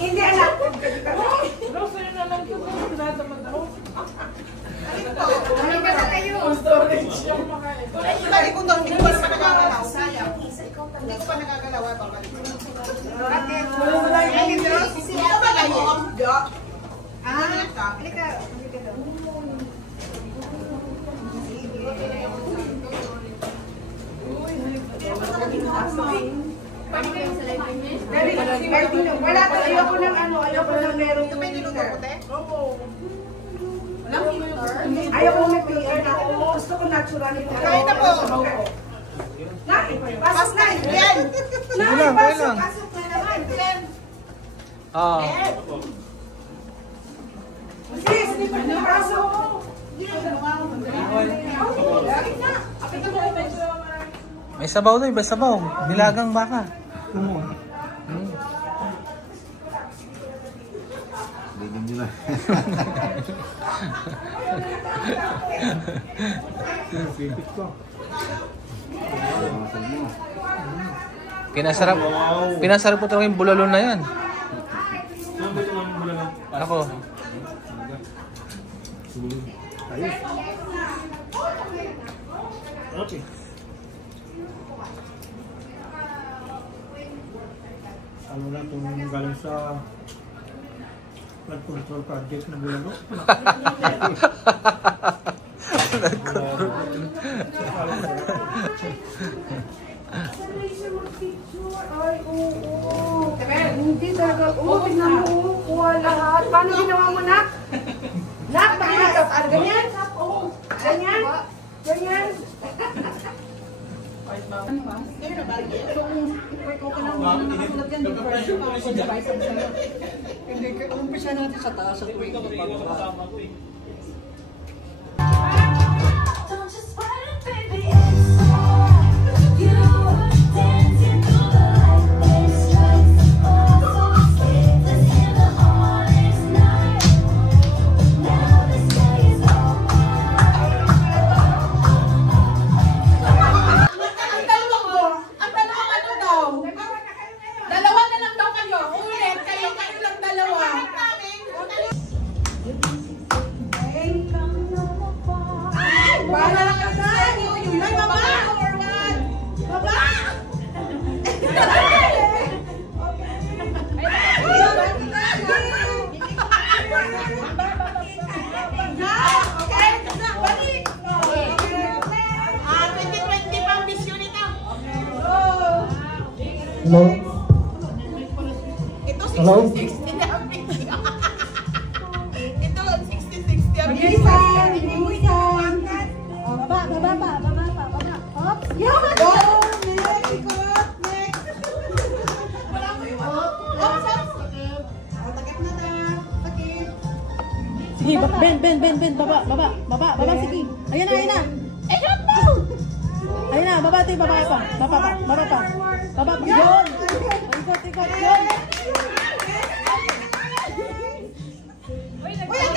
Hindi anak. Hindi ko pa nagagalaw. Wala to, ayoko ng ano, ayoko ng merong Ito ba yung niluto ko, te? ayoko ng PR na ako. Gusto ko natural ito. Kain na po. Pasok na. Yan! Sige lang, kaya lang. Pasok na naman. Ah. Sis, di pa na pasok. May sabaw na, iba sabaw. Nilagang baka. Bigyan nila. Sipit ko. Pinasarap po talaga yung bulalo na yan. Ako. Ayos. Okay. Ano na itong galing sa flood control project na bulalo? Ay, oo. Hindi talaga. Oo, tignan mo. Kuha lahat. Paano ginawa mo, Nak? Nak, pakita. Ganyan? Ganyan? Ganyan? Umpisa natin sa taas at tuwing pababa. Hello? Ito, Hello? 60-60 namin. Ito, 60-60 namin. Bilisan! Bilisan! Baba pa. Oops! Yan! Go! Next! Ikot! Next! Wala mo yung Oops! Takip na ta. Takip. Sige, Ben, baba, sige. Ayan na. Ayun mo! Ayun na, baba pa. Baba pa. Yun! Ikot, yun! Uy, balik!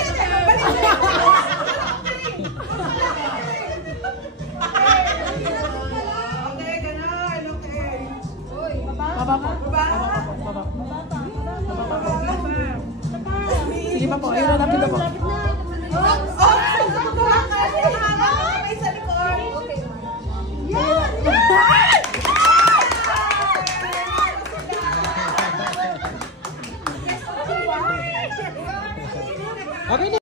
Okay, ganun. Okay. Baba pa. Sige pa po, ayun na, lapit na po. May sa likod. Okay.